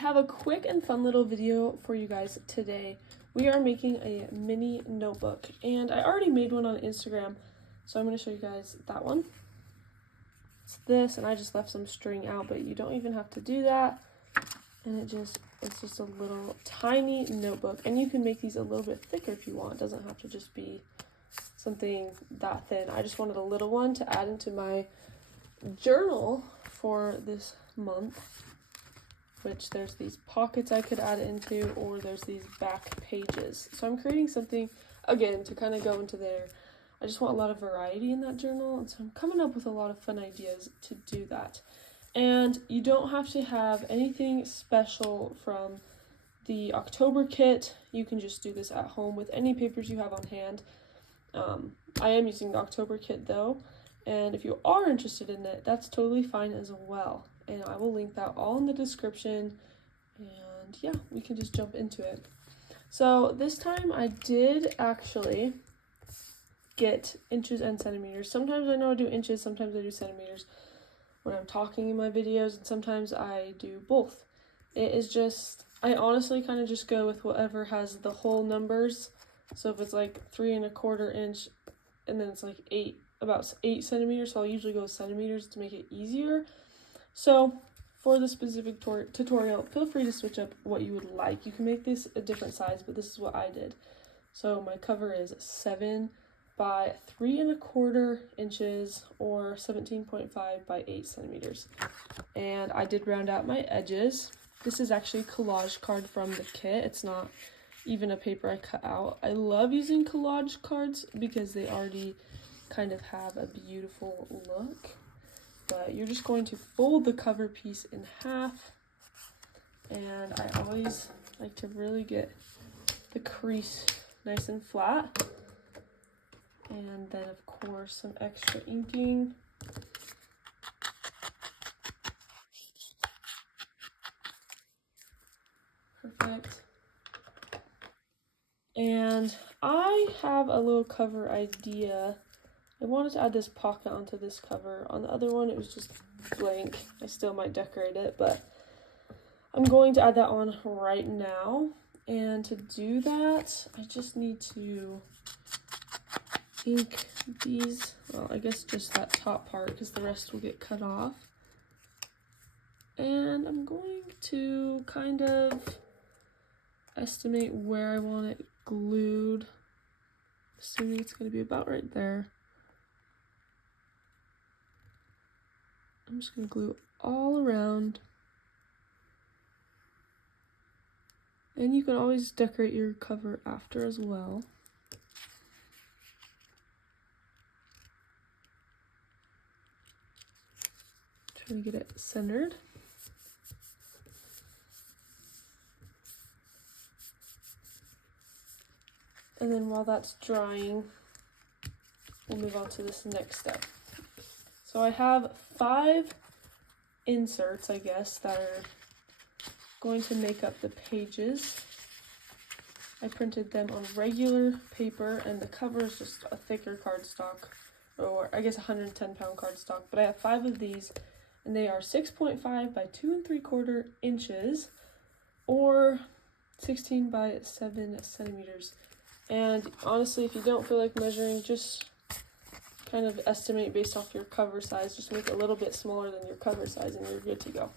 have a quick and fun little video for you guys today. We are making a mini notebook, and I already made one on Instagram, so I'm going to show you guys that one. It's this, and I just left some string out, but you don't even have to do that. And it's just a little tiny notebook, and you can make these a little bit thicker if you want. It doesn't have to just be something that thin. I just wanted a little one to add into my journal for this month, which there's these pockets I could add it into, or there's these back pages. So I'm creating something, again, to kind of go into there. I just want a lot of variety in that journal, and so I'm coming up with a lot of fun ideas to do that. And you don't have to have anything special from the October kit. You can just do this at home with any papers you have on hand. I am using the October kit though, and if you are interested in it, that's totally fine as well. And I will link that all in the description, and yeah, we can just jump into it. So this time I did actually get inches and centimeters. Sometimes I know I do inches, sometimes I do centimeters when I'm talking in my videos, and sometimes I do both. It is just, I honestly kind of just go with whatever has the whole numbers. So if it's like 3 1/4 inch, and then it's like about 8 centimeters, so I'll usually go with centimeters to make it easier. So for the specific tutorial, feel free to switch up what you would like. You can make this a different size, but this is what I did. So my cover is 7 by 3 1/4 inches, or 17.5 by 8 centimeters. And I did round out my edges. This is actually collage card from the kit. It's not even a paper I cut out. I love using collage cards because they already kind of have a beautiful look. But you're just going to fold the cover piece in half, and I always like to really get the crease nice and flat. And then of course some extra inking. Perfect. And I have a little cover idea. I wanted to add this pocket onto this cover. On the other one, it was just blank. I still might decorate it, but I'm going to add that on right now. And to do that, I just need to ink these, well, I guess just that top part, because the rest will get cut off. And I'm going to kind of estimate where I want it glued, assuming it's going to be about right there. I'm just going to glue all around. And you can always decorate your cover after as well. Trying to get it centered. And then while that's drying, we'll move on to this next step. So I have 5 inserts, I guess, that are going to make up the pages. I printed them on regular paper, and the cover is just a thicker cardstock, or I guess 110-pound cardstock. But I have 5 of these, and they are 6.5 by 2 3/4 inches, or 16 by 7 centimeters. And honestly, if you don't feel like measuring, just kind of estimate based off your cover size. Just make it a little bit smaller than your cover size, and you're good to go.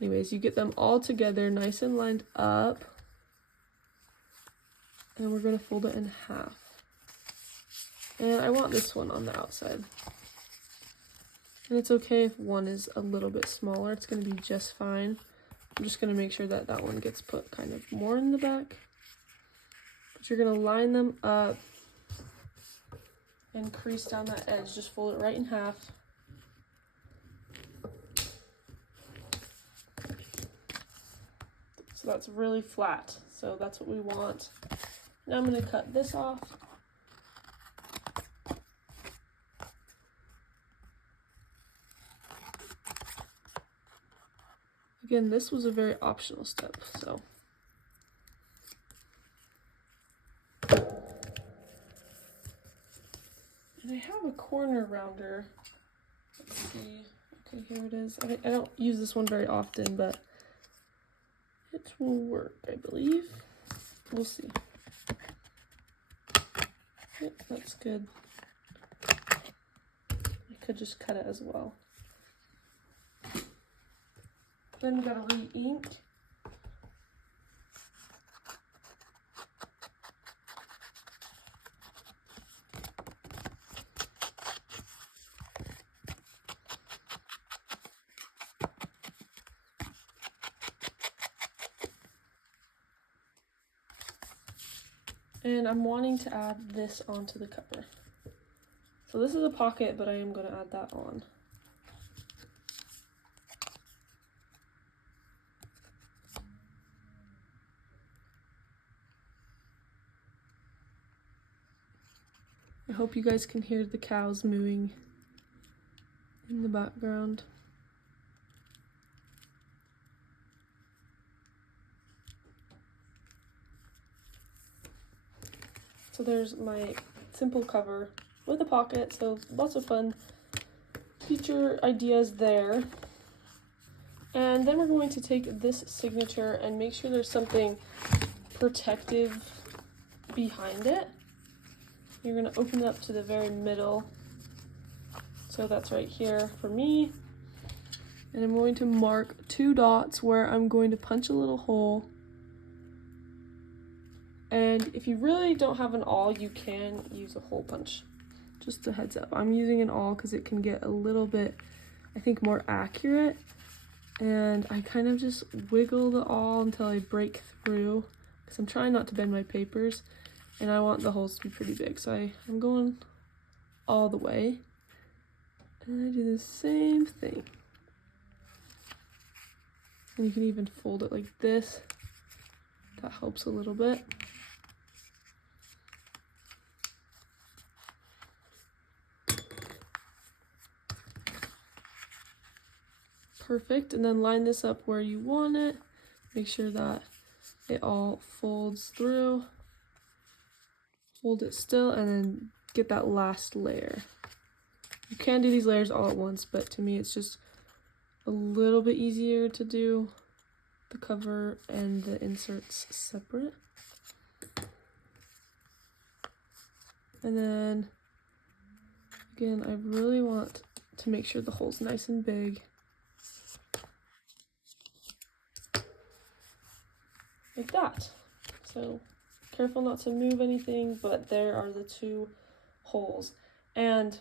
Anyways, you get them all together nice and lined up, and we're going to fold it in half. And I want this one on the outside. And it's okay if one is a little bit smaller. It's going to be just fine. I'm just going to make sure that that one gets put kind of more in the back. But you're going to line them up and crease down that edge. Just fold it right in half. So that's really flat. So that's what we want. Now I'm going to cut this off. Again, this was a very optional step, so. And I have a corner rounder. Let's see. Okay, here it is. I don't use this one very often, but It will work, I believe. We'll see. Yep, that's good. I could just cut it as well. Then we gotta re-ink. And I'm wanting to add this onto the cover. So this is a pocket, but I am going to add that on. I hope you guys can hear the cows mooing in the background. So there's my simple cover with a pocket, so lots of fun future ideas there. And then we're going to take this signature and make sure there's something protective behind it. You're going to open it up to the very middle. So that's right here for me. And I'm going to mark 2 dots where I'm going to punch a little hole. And if you really don't have an awl, you can use a hole punch. Just a heads up. I'm using an awl because it can get a little bit, I think, more accurate. And I kind of just wiggle the awl until I break through, because I'm trying not to bend my papers, and I want the holes to be pretty big. So I'm going all the way. And I do the same thing. And you can even fold it like this. That helps a little bit. Perfect, and then line this up where you want it. Make sure that it all folds through. Hold it still, and then get that last layer. You can do these layers all at once, but to me it's just a little bit easier to do the cover and the inserts separate. And then, again, I really want to make sure the hole's nice and big. Like that. So careful not to move anything, but there are the 2 holes. And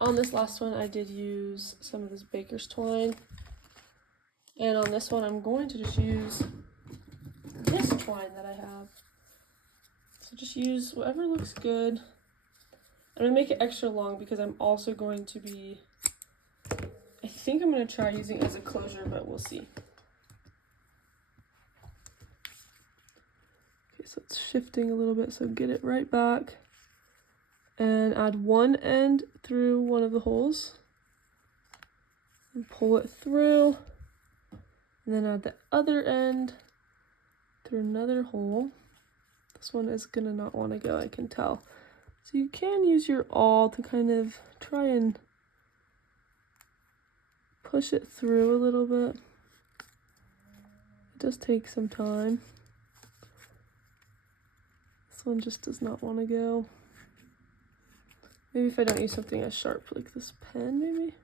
on this last one I did use some of this baker's twine, and on this one I'm going to just use this twine that I have. So just use whatever looks good. I'm gonna make it extra long because I'm also going to be, I think I'm gonna try using it as a closure, but we'll see. So it's shifting a little bit, so get it right back and add one end through one of the holes and pull it through, and then add the other end through another hole. This one is gonna not want to go, I can tell. So you can use your awl to kind of try and push it through a little bit. It does take some time. This one just does not want to go. Maybe if I don't use something as sharp like this pen, maybe?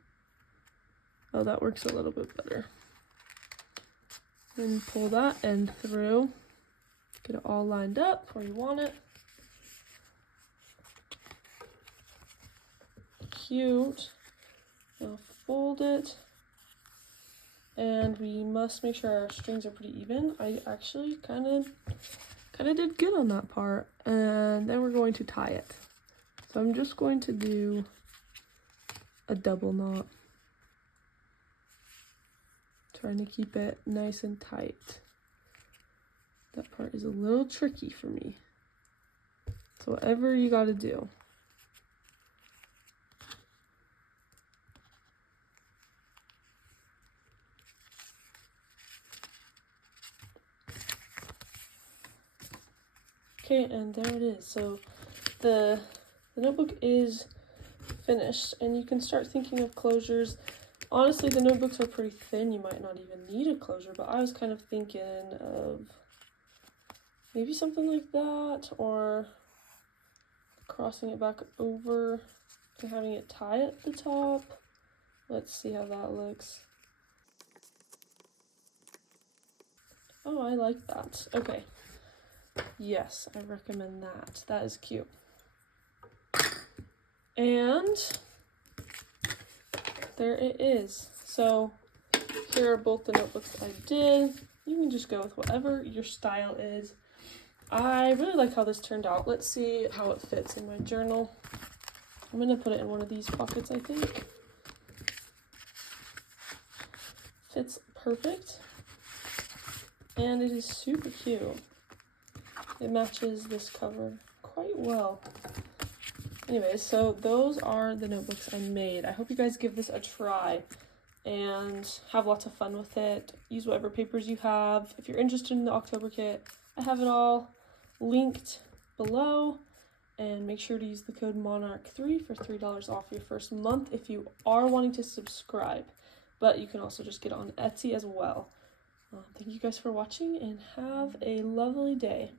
Oh, that works a little bit better. Then pull that end through. Get it all lined up where you want it. Cute. Now fold it. And we must make sure our strings are pretty even. I actually kind of did good on that part. And then we're going to tie it. So I'm just going to do a double knot, trying to keep it nice and tight. That part is a little tricky for me, so whatever you got to do. Okay, and there it is. So the notebook is finished, and you can start thinking of closures Honestly, the notebooks are pretty thin. You might not even need a closure, but I was kind of thinking of maybe something like that, or crossing it back over and having it tie at the top. Let's see how that looks. Oh, I like that. Okay. Yes, I recommend that. That is cute. And there it is. So here are both the notebooks I did. You can just go with whatever your style is. I really like how this turned out. Let's see how it fits in my journal. I'm going to put it in one of these pockets, I think. Fits perfect. And it is super cute. It matches this cover quite well. Anyways, so those are the notebooks I made. I hope you guys give this a try and have lots of fun with it. Use whatever papers you have. If you're interested in the October kit, I have it all linked below. And make sure to use the code MONARCH3 for $3 off your first month if you are wanting to subscribe. But you can also just get it on Etsy as well. Thank you guys for watching and have a lovely day.